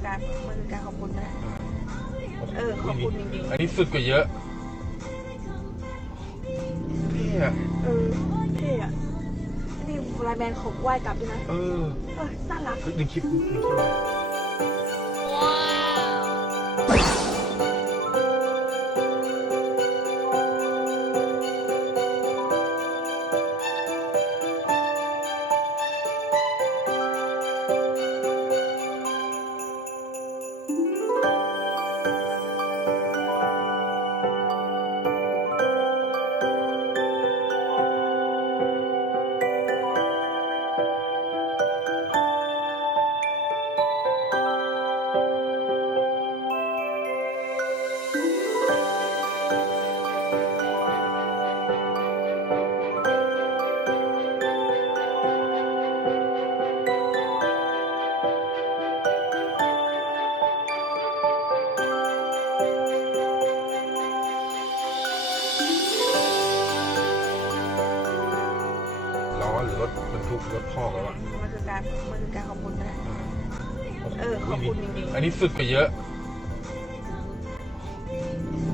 คือการมันคือการขอบคุณนะ เออขอบคุณจริงๆอันนี้สุดกว่าเยอะเท่อะเออเท่อะนี่ไลน์แมนเขาไหว้กลับด้วยนะเออ เออน่ารัก เฮ้ยในคลิปในคลิป ล้อหรือรถบรรทุกรถพ่อเขาอะมันคือการมันคือการขอบคุณนะ เออขอบคุณจริงๆ อันนี้สุดกว่าเยอะ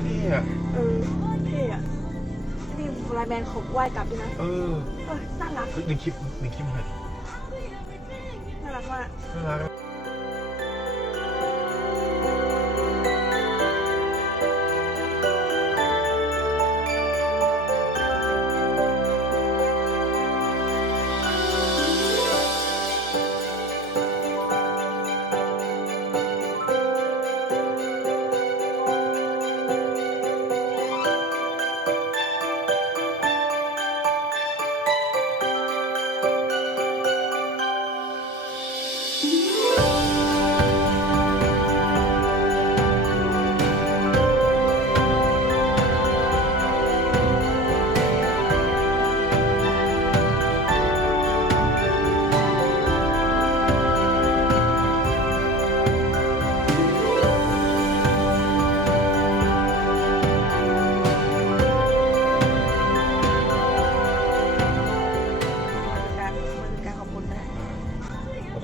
เท่อะเออเท่อะนี่ไลน์แมนเขาไหว้กลับด้วยนะเออเออน่ารักเฮ้ยในคลิปในคลิปหน่อยดิน่ารักมากน่ารัก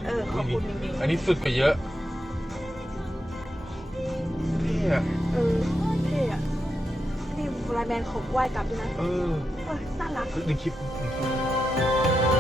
เออขอบคุณจริงๆอันนี้สุดกว่าเยอะเท่อะเออเท่อะนี่ไลน์แมนเขาไหว้กลับด้วยนะ เออ เออน่ารักเฮ้ยในคลิปในคลิป